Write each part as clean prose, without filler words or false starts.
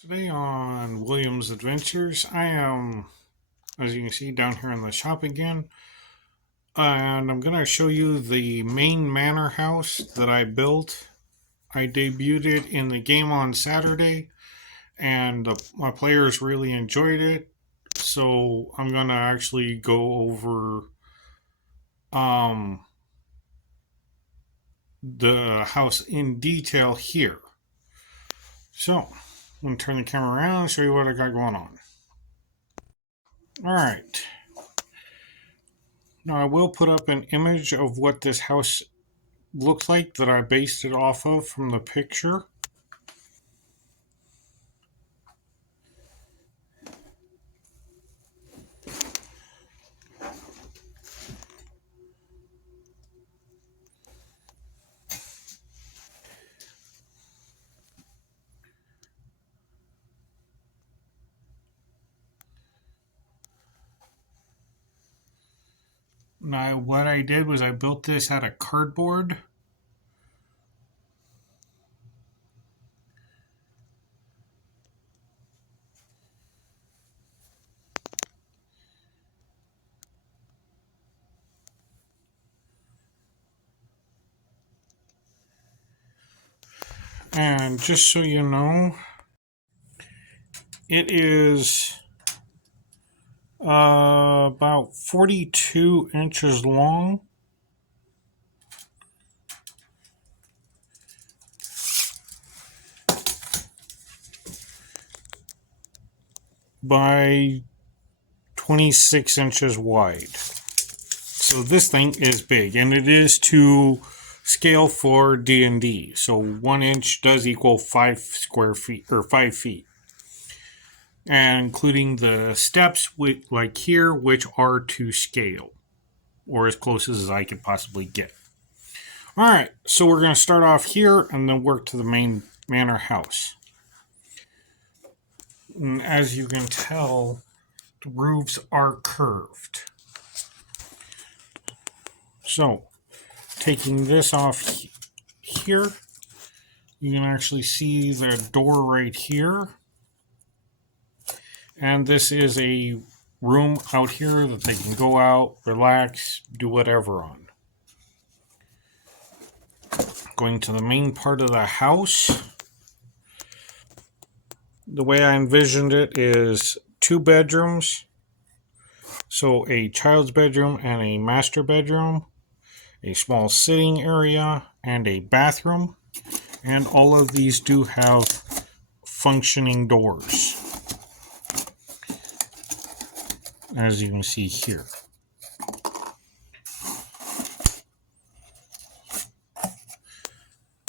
Today on William's Adventures, I am, as you can see, down here in the shop again. And I'm going to show you the Mane Manor house that I built. I debuted it in the game on Saturday, and my players really enjoyed it. So I'm going to actually go over the house in detail here. So I'm going to turn the camera around and show you what I got going on. Alright. Now I will put up an image of what this house looks like that I based it off of from the picture. Now what I did was I built this out of cardboard. And just so you know, it is about 42 inches long by 26 inches wide. So this thing is big, and it is to scale for D&D. So 1 inch does equal 5 square feet, or 5 feet. And including the steps, like here, which are to scale, or as close as I could possibly get. Alright, so we're going to start off here and then work to the main manor house. And as you can tell, the roofs are curved. So, taking this off here, you can actually see the door right here. And this is a room out here that they can go out, relax, do whatever on. Going to the main part of the house. The way I envisioned it is 2 bedrooms. So a child's bedroom and a master bedroom. A small sitting area and a bathroom. And all of these do have functioning doors, as you can see here.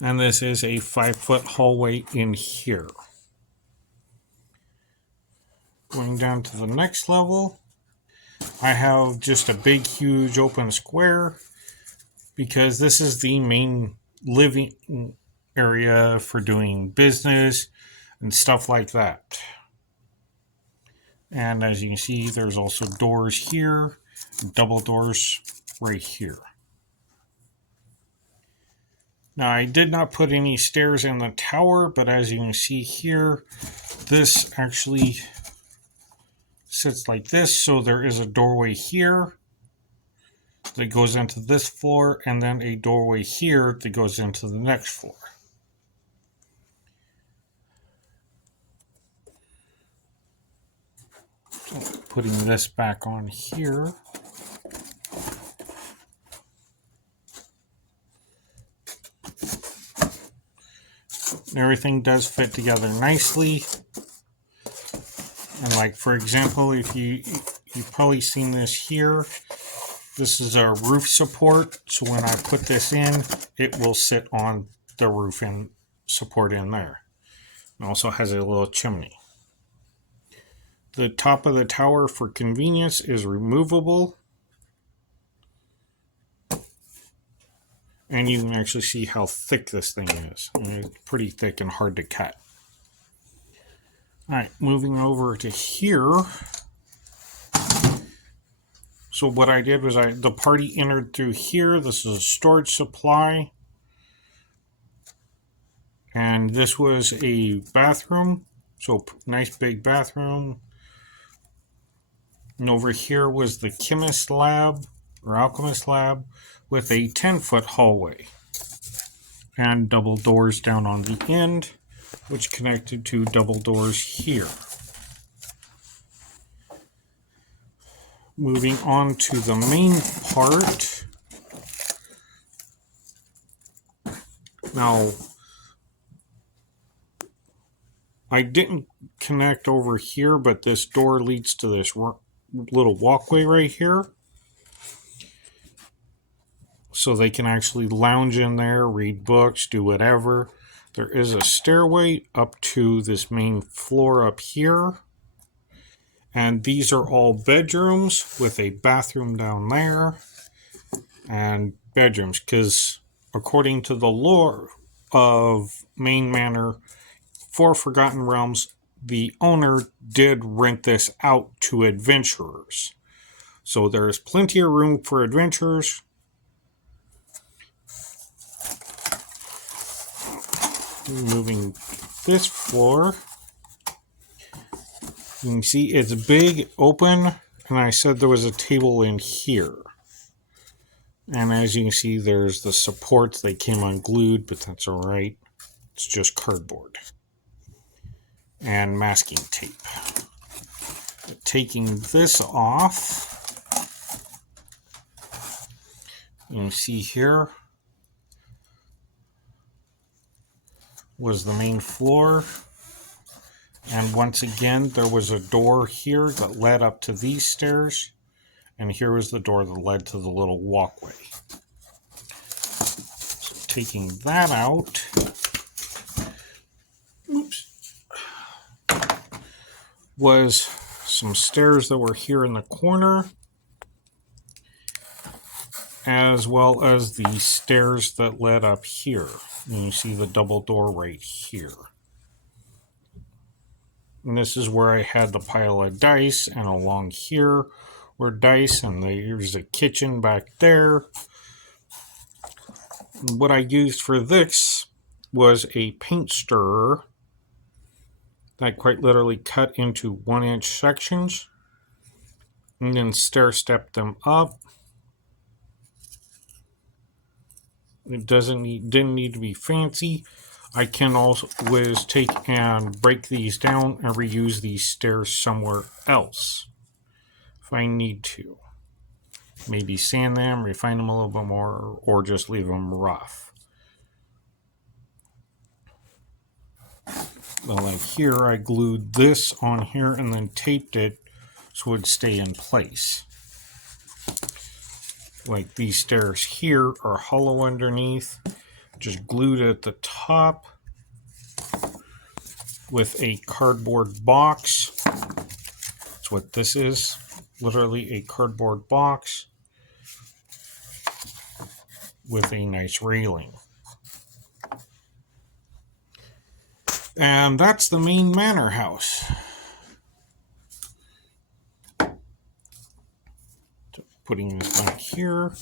And this is a 5-foot hallway in here. Going down to the next level, I have just a big, huge open square because this is the main living area for doing business and stuff like that. And as you can see, there's also doors here, double doors right here. Now, I did not put any stairs in the tower, but as you can see here, this actually sits like this. So there is a doorway here that goes into this floor, and then a doorway here that goes into the next floor. So putting this back on here. Everything does fit together nicely. And like, for example, if you've probably seen this here, this is a roof support. So when I put this in, it will sit on the roof and support in there. It also has a little chimney. The top of the tower, for convenience, is removable. And you can actually see how thick this thing is. I mean, it's pretty thick and hard to cut. Alright, moving over to here. So what I did was the party entered through here. This is a storage supply. And this was a bathroom. So nice big bathroom. And over here was the chemist lab or alchemist lab with a 10-foot hallway and double doors down on the end, which connected to double doors here. Moving on to the main part. Now, I didn't connect over here, but this door leads to this little walkway right here. So they can actually lounge in there, read books, do whatever. There is a stairway up to this main floor up here. And these are all bedrooms with a bathroom down there. And bedrooms, because according to the lore of Mane Manor, for Forgotten Realms, the owner did rent this out to adventurers. So there's plenty of room for adventurers. Moving this floor, you can see it's big, open, and I said there was a table in here. And as you can see, there's the supports. They came unglued, but that's alright. It's just cardboard and masking tape. Taking this off, you can see here was the main floor. And once again, there was a door here that led up to these stairs. And here was the door that led to the little walkway. So taking that out, was some stairs that were here in the corner, as well as the stairs that led up here. And you see the double door right here. And this is where I had the pile of dice, and along here were dice, and there's a kitchen back there. And what I used for this was a paint stirrer that I quite literally cut into 1-inch sections and then stair-stepped them up. It didn't need to be fancy. I can always take and break these down and reuse these stairs somewhere else if I need to. Maybe sand them, refine them a little bit more, or just leave them rough. But like here, I glued this on here and then taped it so it would stay in place. Like these stairs here are hollow underneath, just glued at the top with a cardboard box. That's what this is, literally a cardboard box with a nice railing. And that's the main manor house. Putting this back here,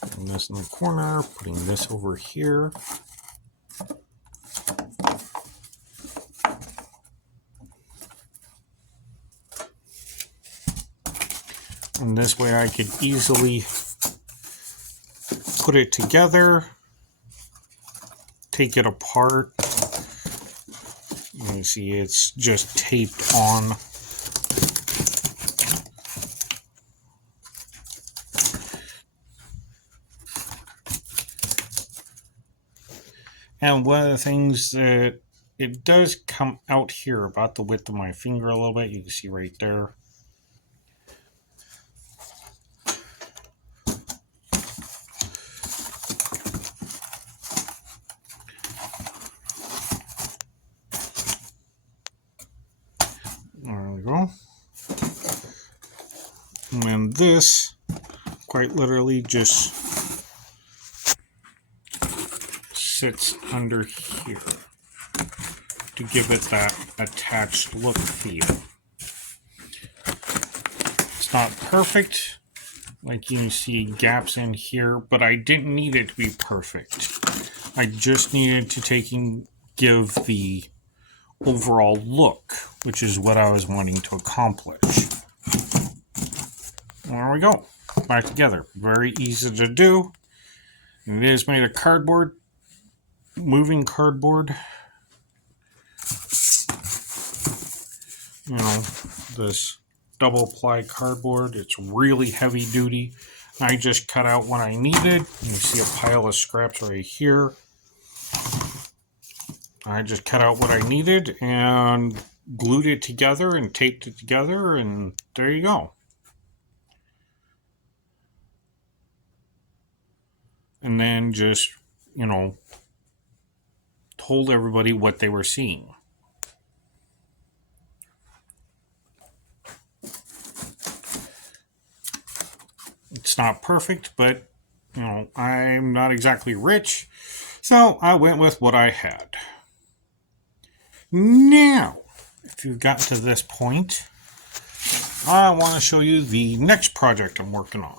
putting this in the corner, putting this over here. And this way I could easily put it together, take it apart. You can see it's just taped on. And one of the things that it does come out here about the width of my finger a little bit. You can see right there. There we go. And this quite literally just sits under here to give it that attached look feel. It's not perfect, like you can see gaps in here, but I didn't need it to be perfect. I just needed to give the overall look, which is what I was wanting to accomplish. There we go. Back together. Very easy to do. And it is made of cardboard, moving cardboard. You know, this double ply cardboard. It's really heavy duty. I just cut out what I needed. You see a pile of scraps right here. I just cut out what I needed and glued it together and taped it together, and there you go. And then just, you know, told everybody what they were seeing. It's not perfect, but, you know, I'm not exactly rich, so I went with what I had. Now, if you've gotten to this point, I want to show you the next project I'm working on.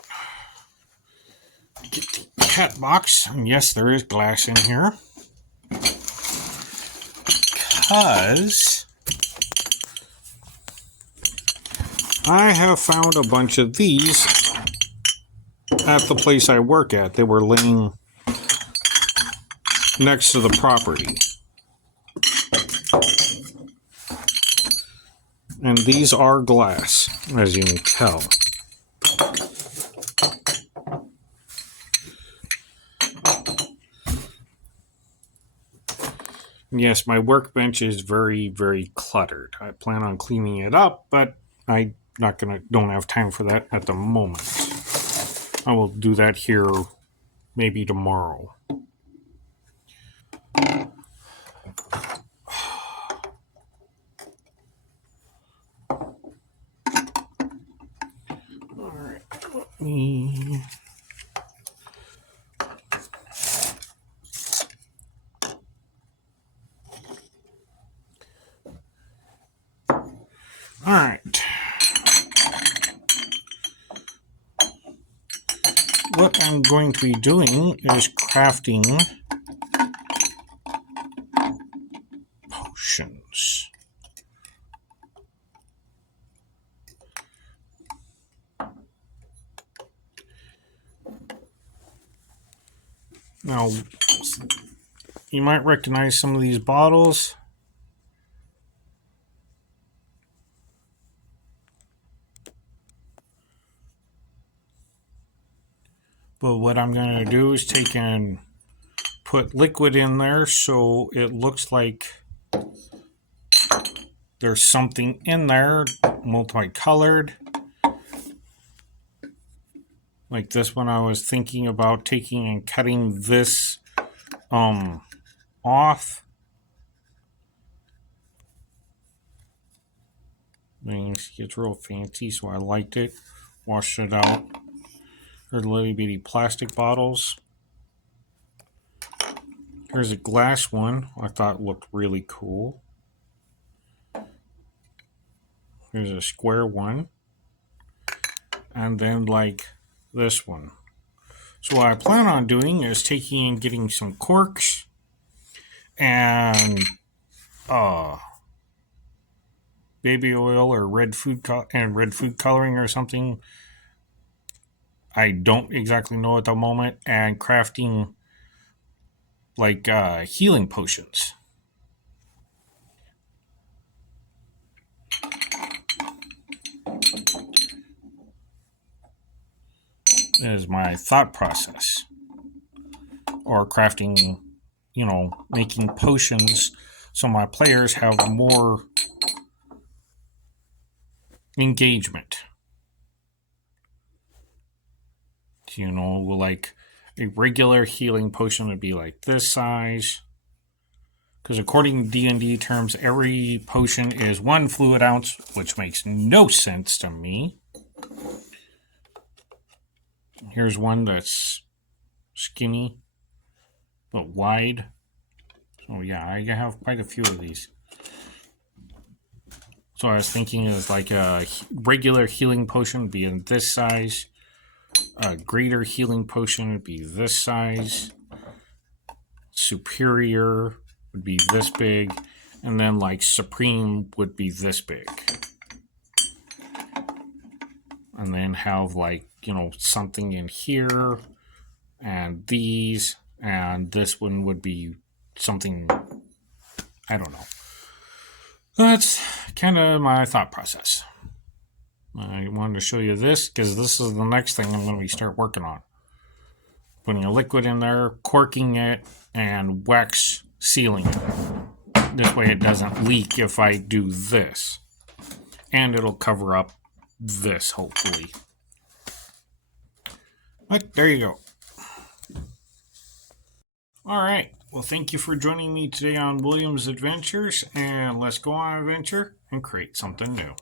Get the cat box, and yes, there is glass in here, because I have found a bunch of these at the place I work at. They were laying next to the property. And these are glass, as you can tell. Yes, my workbench is very, very cluttered. I plan on cleaning it up, but I don't have time for that at the moment. I will do that here maybe tomorrow. Alright, let me... Alright. What I'm going to be doing is crafting potions. Now, you might recognize some of these bottles. But what I'm going to do is take and put liquid in there so it looks like there's something in there, multicolored. Like this one, I was thinking about taking and cutting this off. It gets real fancy, so I liked it. Washed it out. Here's little bitty plastic bottles. Here's a glass one I thought looked really cool. Here's a square one. And then like this one. So what I plan on doing is taking and getting some corks and baby oil or red food coloring or something. I don't exactly know at the moment, and crafting like healing potions. Is my thought process. Or crafting, you know, making potions so my players have more engagement. You know, like a regular healing potion would be like this size. Because according to D&D terms, every potion is 1 fluid ounce, which makes no sense to me. Here's one that's skinny, but wide. So yeah, I have quite a few of these. So I was thinking is like a regular healing potion would be in this size. A greater healing potion would be this size. Superior would be this big. And then like Supreme would be this big. And then have like, something in here and these, and this one would be something, I don't know. That's kind of my thought process. I wanted to show you this because this is the next thing I'm going to start working on. Putting a liquid in there, corking it, and wax sealing it. This way it doesn't leak if I do this. And it'll cover up this, hopefully. But there you go. Alright, well thank you for joining me today on William's Adventures, and let's go on an adventure and create something new.